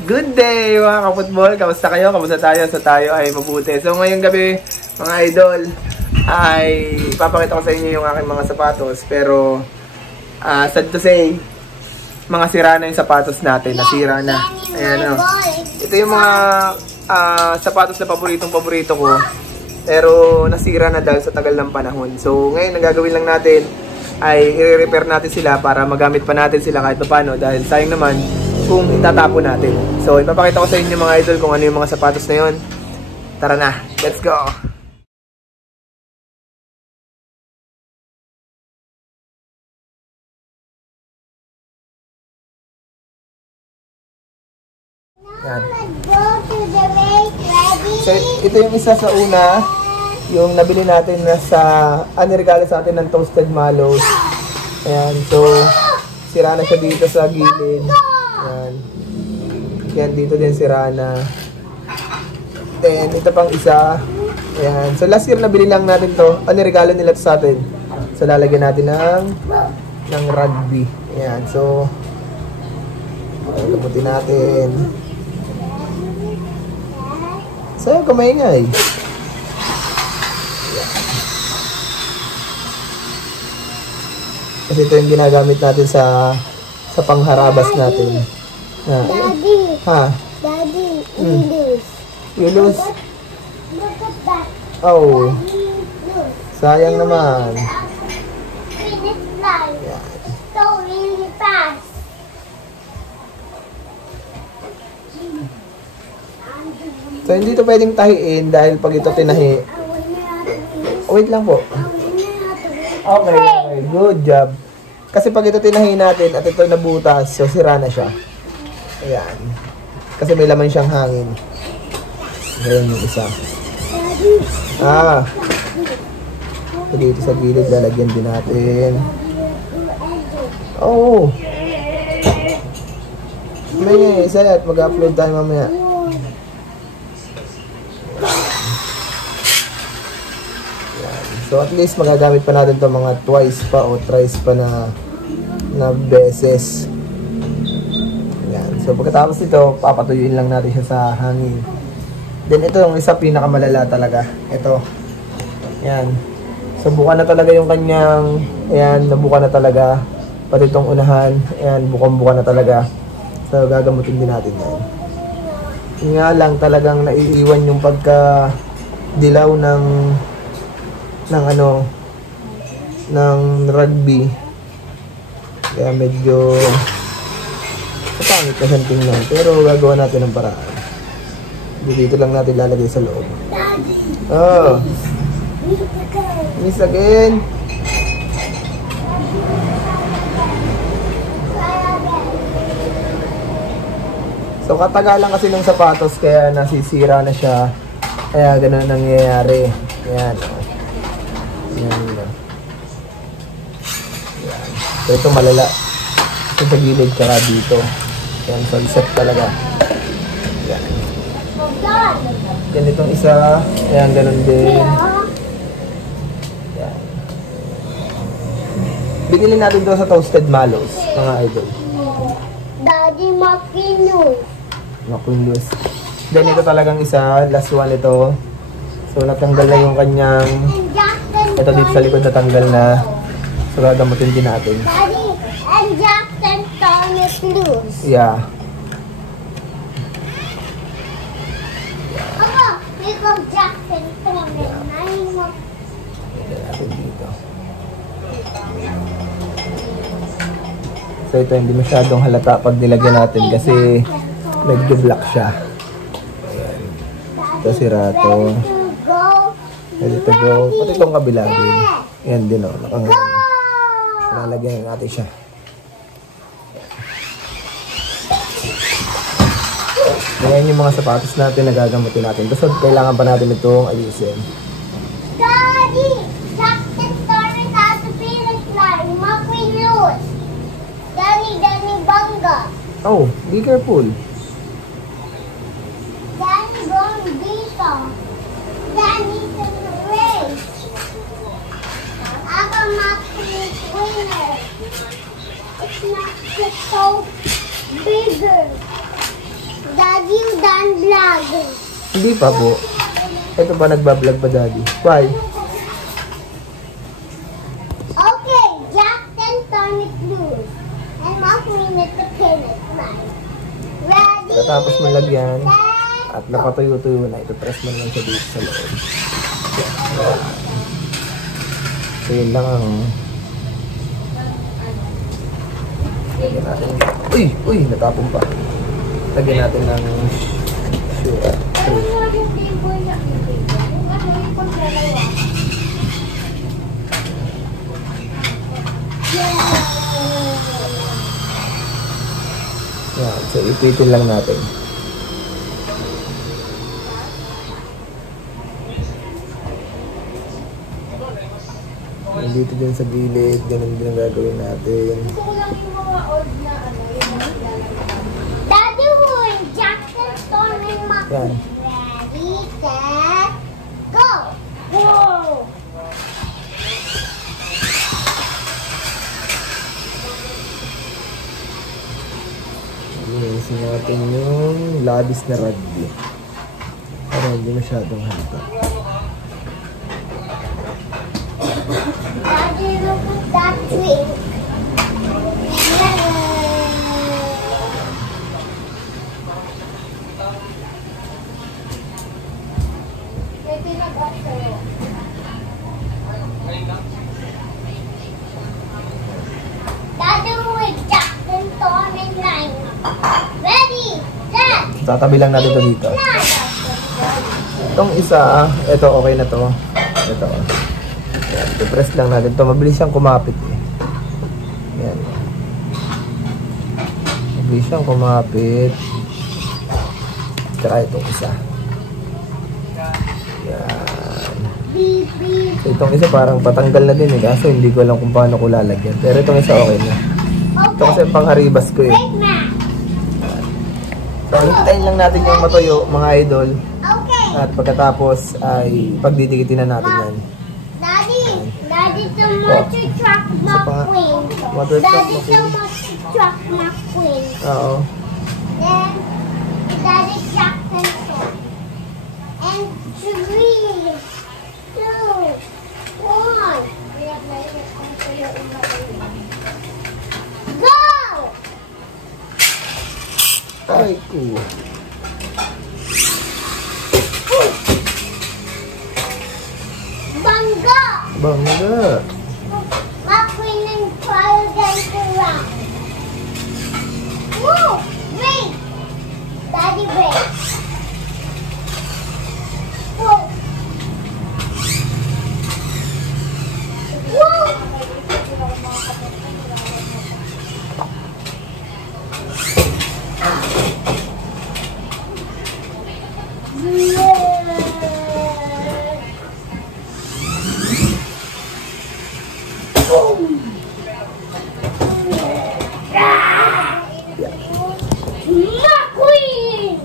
Good day mga kaputbol! Kamusta kayo? Kamusta tayo? So tayo ay mabuti. So ngayong gabi mga idol ay papakita ko sa inyo yung aking mga sapatos. Pero sad to say, mga sira na yung sapatos natin. Nasira na. Ayan o. Ito yung mga sapatos na paborito ko. Pero nasira na dahil sa tagal ng panahon. So ngayon ang gagawin lang natin ay i-repair natin sila para magamit pa natin sila kahit paano. Dahil sayang naman kung itatapon natin. So, ipapakita ko sa inyo mga idol kung ano yung mga sapatos na yun. Tara na, let's go! Yan. So, ito yung isa sa una, yung nabili natin na sa, niregalo sa atin ng Toasted Mallows. Ayan, so, sira na siya dito sa gilid. Ayan. Yan, dito din sira na. Then, ito pang isa. Ayan. So, last year nabili lang natin to. Regalo nila to sa atin. So, lalagyan natin ng rugby. Ayan. So, gamutin natin. So, kumaingay. Kasi ito yung ginagamit natin sa pangharabas natin. Daddy. Ha? Daddy, you lose. You lose? Look at that. Oh. Daddy, lose. Sayang naman. Finish line. Yeah. So really fast. So, hindi ito pwedeng tahiin dahil pag ito tinahi. Oh, wait lang po. Okay, okay. Good job. Kasi pag ito tinahi natin at ito nabutas, so sira na siya. Ayan. Kasi may laman siyang hangin. Ayan yung isa. So, dito sa gilid, lalagyan din natin. Oo. Mamaya, isa at mag-upload tayo mamaya. Ayan. So, at least magagamit pa natin ito mga twice pa o thrice pa na beses. So, pagkatapos nito, papatuyuin lang natin siya sa hangin. Then, ito yung isa pinakamalala talaga. Ito. Ayan. So, buka na talaga yung kanyang, ayan, nabuka na talaga. Pati itong unahan, ayan, bukang-buka na talaga. So, gagamutin din natin yan. Yung nga lang talagang naiiwan yung pagka-dilaw ng rugby. Kaya medyo pangit na siyang tingnan, pero gagawa natin ng paraan. Dito lang natin lalagay sa loob. Oh. Miss again. So, katagalan kasi ng sapatos, kaya nasisira na siya. Kaya ganun nangyayari. Ayan. Ayan. Ayan. So, ito malala. Ito sa gilid, tsaka dito. Ayan, so set talaga. Ayan. Yan itong isa. Ayan, ganun din. Ayan. Binili natin ito sa Toasted Mallows, mga idol. Daddy, makinus. Makinus. Then ito talagang isa. Last one ito. So natanggal na yung kanyang... Ito dito sa likod natanggal na. So gagamutin din natin. Daddy, and Jackson torn it loose. Yeah. Because Jackson torn it. Natin dito. So ito hindi masyadong halata pag nilagyan natin kasi medyo black siya. Ayan. Ito sira ito. Ready to go. Pati itong kabila din. Ayan din o. Lalagyan natin siya. Ayan yung mga sapatos natin na gagamutin natin. Tapos kailangan pa natin itong ayusin. Daddy! Jackson torn it out to finish line. Makinus. Danny Banga. Oh, be careful. Danny Bombito. Danny's in the race. I'm a Makinus winner. It's not just so bigger. done vlogging. Hindi pa po. Ito pa nagbablog pa, Daddy. Why? Okay, Jackson turn it loose. And McQueen is the peanut line. Ready? Pagkatapos malagyan set, at napatuyo-tuyo na, ito press mo naman siya dito sa loob. So yun lang ang... Lagyan natin. Uy! Natapon pa. Lagyan natin ng... Sure. Yan. So ipitin lang natin. Dito din sa gilid, ganun din ang gagawin natin. Daddy Wood, Jackson Storm and McQueen. Yan. Ready, set, go! Whoa! Linisin natin yung labis na rugby. Para hindi masyadong halata. Daddy, look at that twig. Daddy Wood, Jackson Storm and Line. Ready, set, Tatabi lang natin ito dito. line. Itong isa, ito okay na to. Ito. Yan, i-press lang natin to. Mabilis siyang kumapit eh. Yan. Mabilis siyang kumapit. Tsaka itong isa. Yan. Beep. So, itong isa parang patanggal na din eh. Kaso hindi ko alam kung paano ko lalagyan. Pero itong isa okay na. Ito kasi Okay, pangharibas ko eh. wait na. So, hintayin lang natin yung matuyo, mga idol. Okay. At pagkatapos ay pagdidikitin na natin yan. Daddy, so much to truck McQueen. Water truck Daddy, so McQueen. much to truck McQueen. Oo. Then, Daddy Jackson Storm. And 3, 2, 1. Go! Ay, ko. Bangga! Bangga. McQueen and fire against the rock. Woo! Break! Daddy break. Whoa! Woo! McQueen!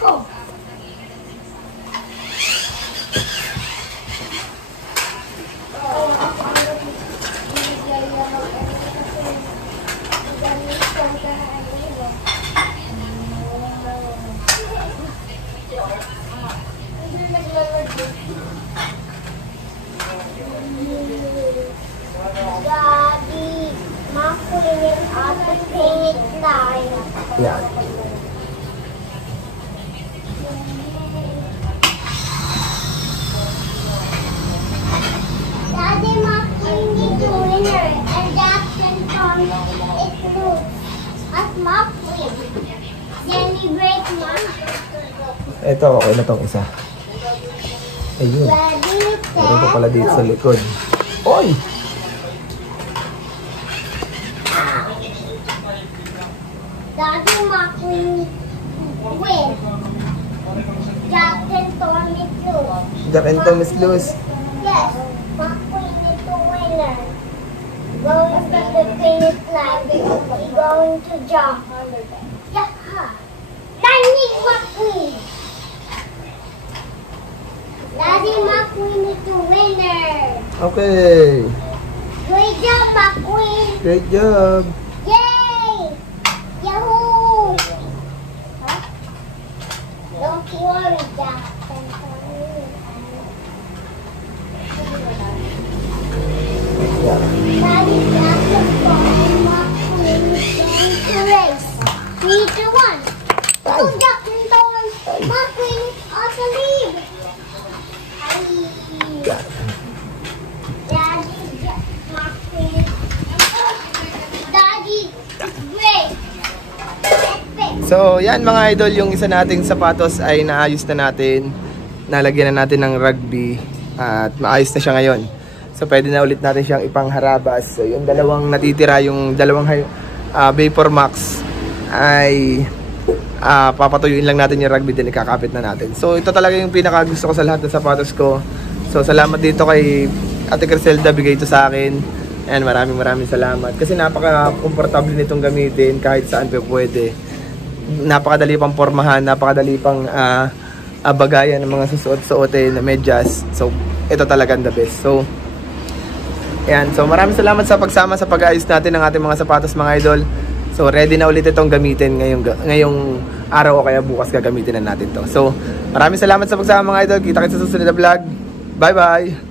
Go! Daddy, McQueen at the paint line. Yan. Daddy, McQueen is the winner and Jackson Storm is loose. At McQueen, celebrate ma. Ito, okay na tong isa. Ayun. Ready, Meron pa set, pala dito sa likod. Oy! Daddy, McQueen win. Jackson Storm is loose. Jack and Tom is loose. Yes, McQueen is the winner. Going to the finish line. He's going to jump. Yeah. Lightning McQueen. Daddy McQueen is the winner. Okay. Great job, McQueen. Great job. Yay! Yahoo! Huh? Don't worry, Jack. Daddy, Jack is going. McQueen is going to race. 3, 2, 1. Go, Jack and Tom. McQueen is on the lead. Daddy, Jack, McQueen. Daddy, great. Epic. So, yan mga idol, yung isa nating sapatos ay naayos na natin. Nalagyan na natin ng rugby at maayos na siya ngayon. So, pwede na ulit natin siyang ipangharabas. So, yung dalawang natitira, yung dalawang Vapor Max ay papatuyuin lang natin yung rugby din, ikakapit na natin. So, ito talaga yung pinaka gusto ko sa lahat ng sapatos ko. So, salamat dito kay Ate Criselda, bigay ito sa akin. And maraming salamat. Kasi napaka-komportable nitong gamitin kahit saan pwede. Napakadali pang pormahan, napakadali pang bagayan ng mga susuot-suotin na medyas. So, ito talagang the best. So, ayan. So, maraming salamat sa pagsama sa pag-ayos natin ng ating mga sapatos, mga idol. So, ready na ulit itong gamitin ngayong araw o kaya bukas gagamitin na natin to. So, maraming salamat sa pagsama, mga idol. Kita-kits sa susunod na vlog. Bye-bye!